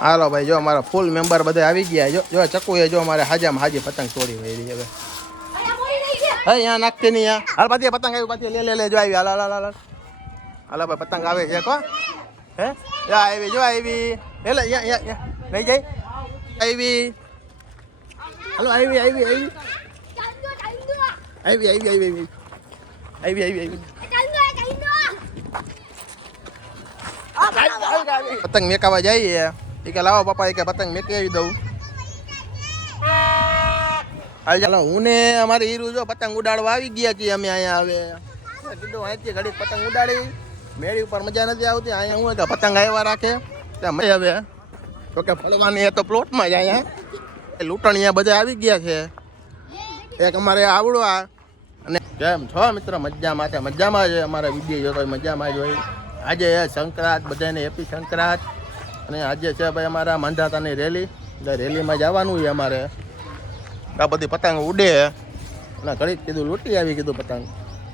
હાલો ભાઈ જો અમારા ફૂલ મેમ્બર બધા આવી ગયા. જો જો ચકુ એ જો અમારે હાજામાં હાજી પતંગ તોડી વળી હવે. હે અહીંયા નાખતી નહીં અહીંયા. હાલ પાછી પતંગ આવી પાછી લે લે લે જો આવી હાલ હાલ હાલ હાલ. ભાઈ પતંગ આવે છે કો હે. જો આવી જો આવી. લે લે યા યા યા લઈ જાય. આવી. હાલો આવી આવી આવી. આવી આવી આવી આવી. આવી આવી આવી. પતંગ મેકાવા જઈએ. એ કે લાવો પપ્પા એ કે પતંગ મેકી આવી દઉં હાલ ચાલો હું ને અમારે હીરું જો પતંગ ઉડાડવા આવી ગયા છીએ અમે અહીંયા આવે મેં કીધું અહીંથી ઘડી પતંગ ઉડાડી મેળી ઉપર મજા નથી આવતી અહીંયા હું કે પતંગ આવ્યા રાખે ત્યાં મજા આવે તો કે ફળવાની એ તો પ્લોટમાં જ અહીંયા લૂંટણીયા બધા આવી ગયા છે એક અમારે આવડવા અને કેમ છો મિત્ર મજામાં છે મજામાં છે અમારા વીડિયો જોતો મજામાં જ હોય આજે સંક્રાંત બધાને હેપી સંક્રાંત અને આજે છે ભાઈ અમારા માંધાતાની રેલી. રેલીમાં જવાનું છે અમારે. આ બધી પતંગ ઉડે અને ઘડીક કીધું લૂંટી આવી, કીધું પતંગ.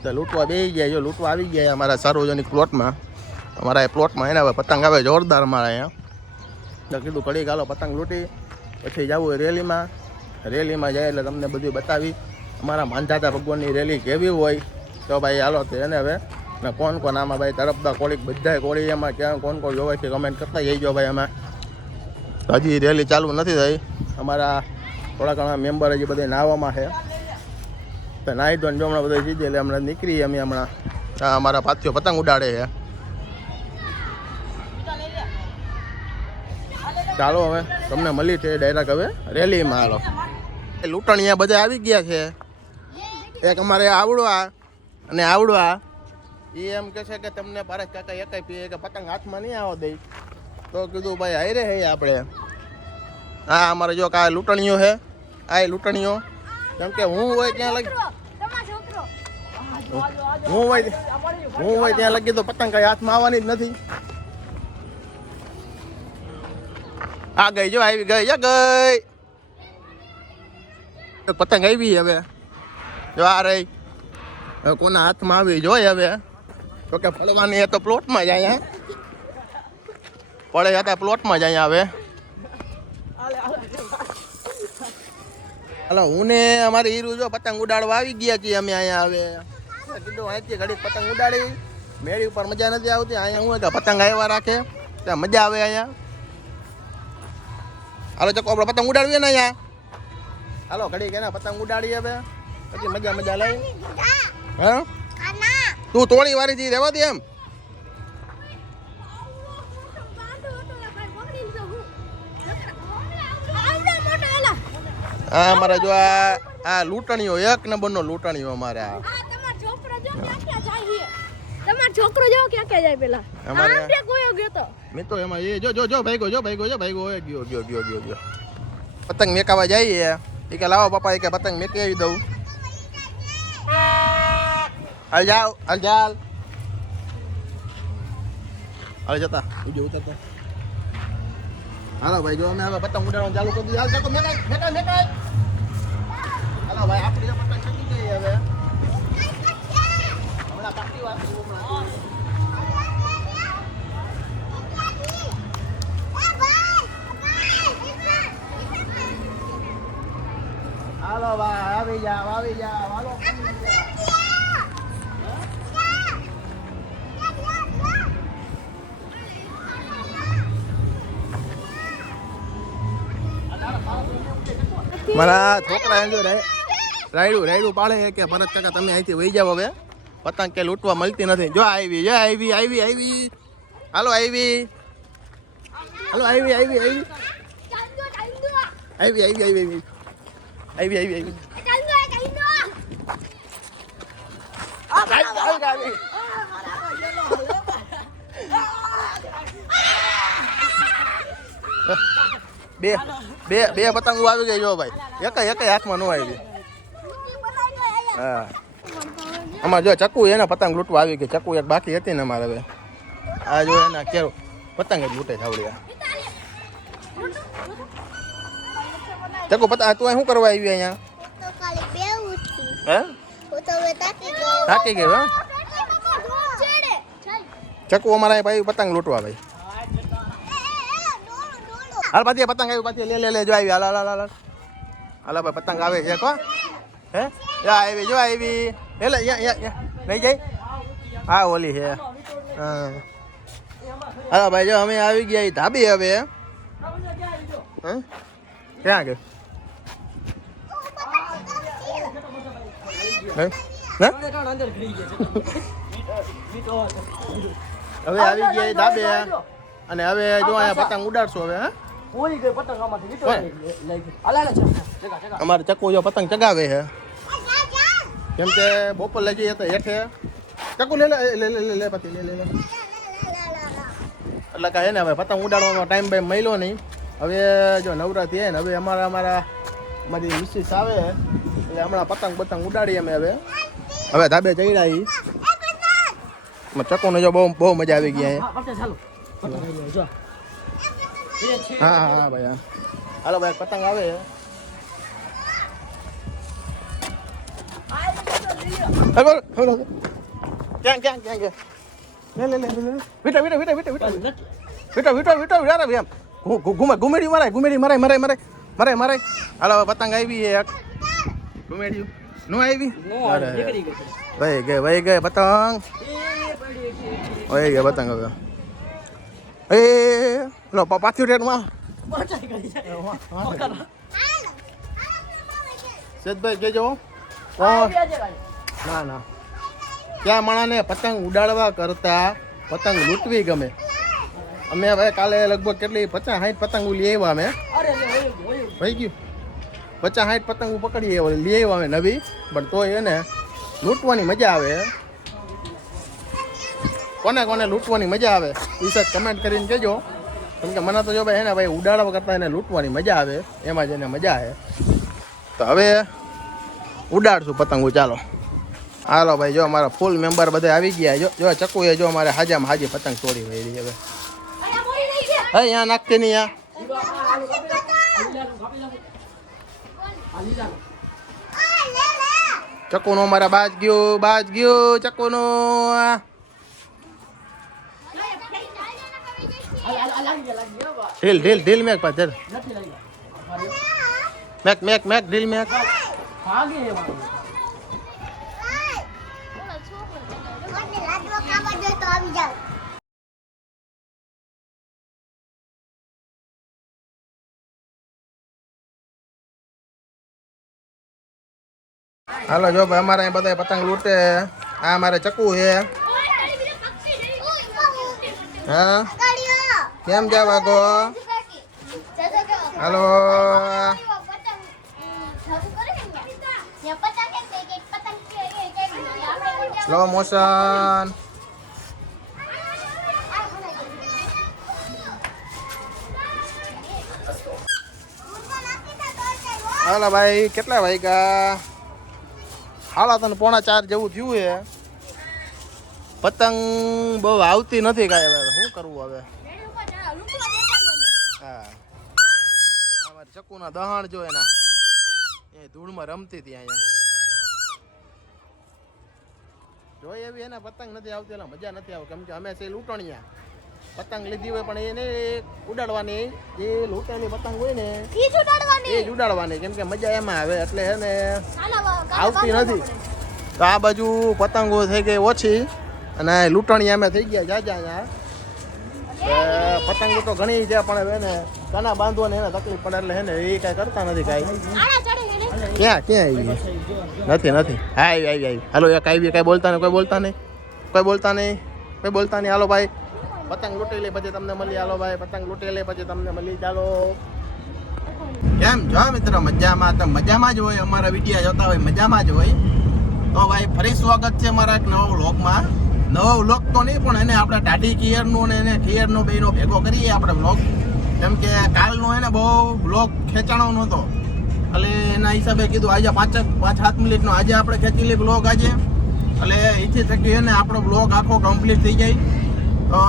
તો લૂંટવા બેસી ગયા જો, લૂંટવા આવી ગયા અમારા સાર્વજનિક પ્લોટમાં. અમારા એ પ્લોટમાં એના પતંગ આવે જોરદાર મારે અહીંયા. કીધું ઘડીક હાલો પતંગ લૂંટી, પછી જવું હોય રેલીમાં. રેલીમાં જાય એટલે તમને બધું બતાવી. અમારા માંધાતા ભગવાનની રેલી કેવી હોય, તો ભાઈ હાલો તો એને હવે ને કોણ કોણ આમાં ભાઈ તરફદાર કોળી, બધાય કોળી એમાં ક્યાં કોણ કોણ જોવાય છે કમેન્ટ કરતા જઈજો ભાઈ અમે. હજી રેલી ચાલુ નથી થઈ. અમારા થોડા ઘણા મેમ્બર હજી બધા નાહવામાં છે. તો નાહી ધોઈને જો હમણાં બધા જીજે એટલે હમણાં નીકળી અમે હમણાં. અમારા પાથીઓ પતંગ ઉડાડે છે. ચાલો હવે, તમને મળી છે ડાયરેક્ટ હવે રેલીમાં હાલો. એ લૂંટણીયા બધા આવી ગયા છે. એક અમારે આવડવા અને આવડવા એ એમ કહે છે કે તમને પારસ કાકા એકાઈ પીએ કે પતંગ હાથમાં નહીં આવો દઈ. તો કીધું, ભાઈ, હારે હે આપણે. હા, અમારે જો કાંઈ લૂંટણીઓ છે આ લૂંટણીઓ. કેમ કે હું હોય ત્યાં લગી હું હોય હું હોય ત્યાં લગી તો પતંગ કઈ હાથમાં આવવાની જ નથી. આ ગઈ જો, આવી ગઈ, જા, ગઈ. પતંગ આવી હવે. જો, આ રહી. કોના હાથમાં આવી? જોઈ હવે. તો કે ફળવાની એ તો પ્લોટમાં જ અહીંયા પડે હતા પ્લોટમાં જ અહીંયા હવે. હાલો હું ને અમારે હીરું જો પતંગ ઉડાડવા આવી ગયા છીએ અમે અહીંયા હવે. કીધું અહીંથી ઘડી પતંગ ઉડાડી. મેળી ઉપર મજા નથી આવતી અહીંયા હું કે પતંગ આવ્યા રાખે. ત્યાં મજા આવે અહીંયા. હાલો ચકો આપણે પતંગ ઉડાડીએ ને અહીંયા. હાલો ઘડીક એના પતંગ ઉડાડીએ હવે. પછી મજા મજા લઈ. હા? તું તોડી વારી દી રહેવા દે એમ. આ અમારે જો આ આ લૂંટણીઓ, એક નંબરનો લૂંટણીઓ અમારે આ. છોકરો એમાં જો જો જો ભાઈ ગયો જો ભાઈ ગયો જો ભાઈ ગયો ગયો ગયો ગયો ગયો. પતંગ મેકાવા જઈએ. એ કે લાવો પપ્પા એ પતંગ મેકી આવી દઉં. Aljal, aljal. Aljal ta, ujo uta ta. હાલો ભાઈ જો અમે હવે પતંગ ઉડાડવાનું ચાલુ કરી દીધું હાલ કાકો મેકાય મેકાય મેકાય હાલો ભાઈ આપણી તો પતંગ ચડી ગઈ હવે હમણાં કાકી વાત હમણાં Alo bà, bà bây giờ, bà bây giờ, bà lúc bây giờ. મારા છોકરા જો રાય- રાયડું રાયડું પાડે કે ભરત કાકા તમે અહીંથી વહી જાઓ હવે. પતંગ કે લૂંટવા મળતી નથી. જો આવી જો આવી આવી આવી. હાલો આવી. હાલો આવી આવી આવી. આવી આવી આવી આવી. આવી આવી આવી. બે. બે બે પતંગો આવી ગઈ જો ભાઈ. એક એક હાથમાં ન આવી હા. આમાં જો ચકુ એના પતંગ લૂંટવા આવી ગઈ. ચકુ એક બાકી હતી ને અમારે હવે. આ જો એના કેરો. પતંગ જ લૂંટે થાવડિયા ચકુ પતંગ તું શું કરવા આવી અહીંયા? હે? ગઈ થાકી ગયો, હા? ચકુ અમારા ભાઈ પતંગ લૂંટવા ભાઈ. હાલ પાછી પતંગ આવી, પાછી લે લે લે, જો આવી, હાલ હાલ હાલ હાલ. ભાઈ પતંગ આવે છે કો હે? યા આવી, જો આવી. લે લે, યા યા યા. લઈ જાય હા, ઓલી છે. હાલો ભાઈ, જો અમે આવી ગયા ધાબી હવે. ક્યાં ગયો? હવે આવી ગયા ધાબે. અને હવે જો અહીંયા પતંગ ઉડાડશો હવે, હા? અમારે ચકુ જો પતંગ ચગાવે છે. કેમ કે બપોર લઈ જઈએ તો હેઠે. ચકુ લે લે લે લે લે લે પછી લે એટલે કહે ને હવે પતંગ ઉડાડવાનો ટાઈમ બાઈમ મળ્યો નહીં. હવે જો નવરાત્રી હે ને હવે અમારા અમારા અમારી મિસિસ આવે. એટલે હમણાં પતંગ પતંગ ઉડાડીએ અમે હવે. હવે ધાબે ચડ્યા ઈ. ચકુને જો બહુ બહુ મજા આવી ગઈ અહીંયા. હા, ગયો. હા ભાઈ હા હાલો ભાઈ પતંગ આવે. ક્યાં ક્યાં ક્યાં ક્યાં લે લે લે. વિટા વિટા વિટા વિટા વિટા. વિટા વિટા વિટા વિટા એમ ઘુમે ઘુમેડી મરાય ઘુમેડી મરાય મરાય મરાય મરાય મરાય હાલો પતંગ આવી એક ઘુમેડી નો આવી. નીકળી ગઈ. વહી ગઈ પતંગ. વહી ગઈ પતંગ હવે એ રેટમાં પહોંચાઈ ગઈ છે. પકડ. સેજભાઈ કેજો. ના ના. ત્યાં માણાને પતંગ ઉડાડવા કરતા પતંગ લૂંટવી ગમે. અમે હવે કાલે લગભગ કેટલી પચાસ સાઠ પતંગ લઈ આવ્યા અમે. અરે, ગયું, થઈ ગયું. પચાસ સાઠ પતંગ પકડી આવ્યા લઈ આવ્યા અમે નવી. પણ તોય એને લૂંટવાની મજા આવે. કોને કોને લૂંટવાની મજા આવે એ સર કમેન્ટ કરીને કહેજો. કેમ કે મને તો જો ભાઈ એને ભાઈ ઉડાડવા કરતાં એને લૂંટવાની મજા આવે, એમાં જ એને મજા આવે. તો હવે ઉડાડશું પતંગો, ચાલો. હાલો ભાઈ, જો અમારા ફૂલ મેમ્બર બધા આવી ગયા. જો જો ચકુએ જો અમારે હાજામાં હાજી પતંગ તોડી વળી હવે. હા, અહીંયા નાખતી નહીં લીલાનું. ચકુનો અમારા બાજ ગયો બાજ ગયો, ચકુનો હાલ, હાલ, હાલ, લાગી ગયા, લાગી ગયા, બા. ઢીલ ઢીલ ઢીલ મેક પાછળ નથી લાગી મેક મેક મેક ઢીલ મેક. હાલો જો ભાઈ અમારે અહીં બધા પતંગ લૂંટે આ અમારે ચકુ છે. હા? કેમ જાવ આગો હલો. સ્લો મોશન હાલો ભાઈ, કેટલા વાગ્યા? હાલા, તને પોણા ચાર જેવું થયું છે પતંગ બહુ આવતી નથી કાંઈ હવે. શું કરવું હવે હા ચક્કુના દહાણ જો એના. એ ધૂળમાં રમતી હતી અહીંયા. જોઈ એવી એને પતંગ નથી આવતી એટલે મજા નથી આવે કેમ કે અમે છે લૂંટણિયા. પતંગ લીધી હોય પણ એને ઉડાડવાની જે લૂંટેલી પતંગ હોય ને એ જ ઉડાડવાની. કેમ કે મજા એમાં આવે એટલે એને આવતી નથી. તો આ બાજુ પતંગો થઈ ગઈ ઓછી અને લૂંટણી અમે થઈ ગયા જાજા અહીંયા. એ પતંગો તો ઘણી છે, પણ હવે ને બાંધવા બાંધવાની એને તકલીફ પડે એટલે એને ને એ કાંઈ કરતા નથી કાંઈ. ક્યાં ક્યાં આવી નથી નથી. હા આવી આવી આવી હાલો, એક આવી, કાંઈ બોલતા નહીં, કોઈ બોલતા નહીં. કોઈ બોલતા નહીં, કોઈ બોલતા નહીં. હાલો ભાઈ, પતંગ લૂંટી લે, પછી તમને મળી. હાલો ભાઈ, પતંગ લૂંટી લે, પછી તમને મળી. ચાલો. કેમ? જો મિત્રો, મજામાં તો મજામાં જ હોય, અમારા વિડિયા જોતા હોય, મજામાં જ હોય. તો ભાઈ, ફરી સ્વાગત છે અમારા એક નવા વ્લોગમાં. નવો વ્લોગ તો નહીં, પણ એને આપણે ટાઢી કિયરનો ને એને કિયરનો બેનો ભેગો કરીએ આપણે વ્લોગ કેમ કે કાલનો એને બહુ વ્લોગ ખેંચાણો નહોતો. એટલે એના હિસાબે કીધું, આજે પાંચ પાંચ સાત મિનિટનો, આજે આપણે ખેંચી લઈએ બ્લોગ આજે. એટલે ઈચ્છી શકીએ ને આપણો બ્લોગ આખો કમ્પ્લીટ થઈ જાય. તો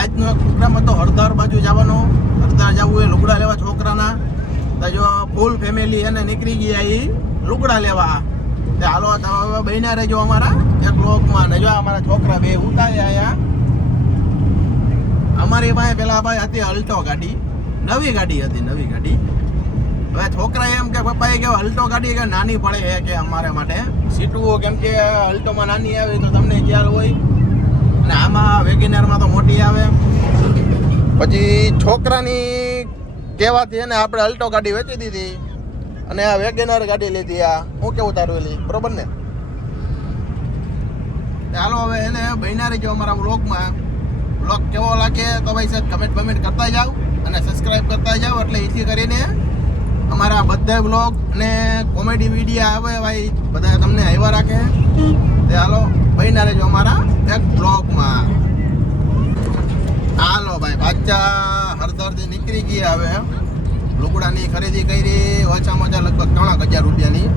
આજનો પ્રોગ્રામ હતો, હળદર બાજુ જવાનો. હળદર જવું એ લુગડા લેવા છોકરાના. તો જો ફૂલ ફેમિલી એને નીકળી ગયા એ લુગડા લેવા. હાલો તમે બહેના રહેજો અમારા એક બ્લોગમાં ને જો અમારા છોકરા બે ઉતાર્યા અહીંયા અમારી પાસે પેલા ભાઈ હતી અલ્ટો ગાડી. નવી ગાડી હતી, નવી ગાડી. હવે છોકરા એમ કે, પપ્પાએ કે અલ્ટો ગાડી કે નાની પડે છે કે અમારે માટે. સીટુઓ કેમ કે અલ્ટોમાં નાની આવે તો તમને ખ્યાલ હોય. અને આમાં વેગેનરમાં તો મોટી આવે. પછી છોકરાની કહેવાથી એને આપણે અલ્ટો ગાડી વેચી દીધી. અને આ વેગેનર ગાડી લીધી, આ હું કેવું તારું એલી? બરોબર ને? ચાલો હવે એને બહેના રહેજો અમારા બ્લોગમાં બ્લોગ કેવો લાગે તો ભાઈ સાહેબ કમેન્ટ બમેન્ટ કરતા જાઓ અને સબસ્ક્રાઈબ કરતા જાઓ એટલે એથી કરીને અમારા બધા વ્લોગ અને કોમેડી વીડિયો આવે ભાઈ, બધા તમને આવ્યા રાખે. હાલો બહેના રહેજો અમારા એક બ્લોગમાં હાલો ભાઈ બાચ્ચા હરદરથી નીકળી ગયા હવે. લુગડાની ખરીદી કરી, ઓછામાં ઓછા લગભગ ત્રણ હજાર રૂપિયાની.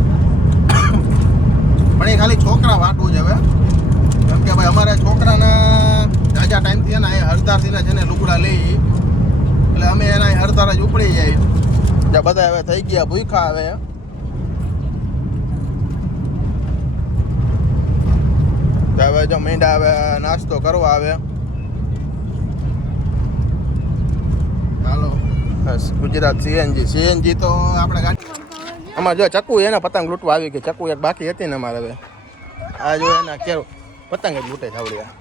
પણ એ ખાલી છોકરા વાટવું જ હવે. કેમ કે ભાઈ અમારે છોકરાના જાજા ટાઈમથી એના એ હરદારથી છે ને લુગડા લઈ. એટલે અમે એના હરદાર જ ઉપડી જાય. જ્યાં બધા હવે થઈ ગયા ભૂખા હવે. હવે જો મીંડા હવે નાસ્તો કરવા આવે. હાલો. બસ, ગુજરાત સીએનજી. સીએનજી તો આપણે ગાડી આમાં જો ચકુ એના પતંગ લૂંટવા આવી ગઈ. ચકુ એક બાકી હતી ને અમારે હવે. આ જો એના કેરો પતંગ જ લૂંટે થાવડિયા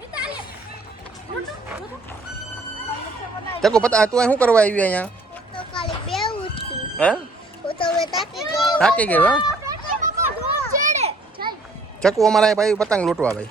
ચકુ પતંગ તું શું કરવા આવી અહીંયા? હું? થાકી ગયો ચકુ અમારા ભાઈ પતંગ લૂંટવા ભાઈ.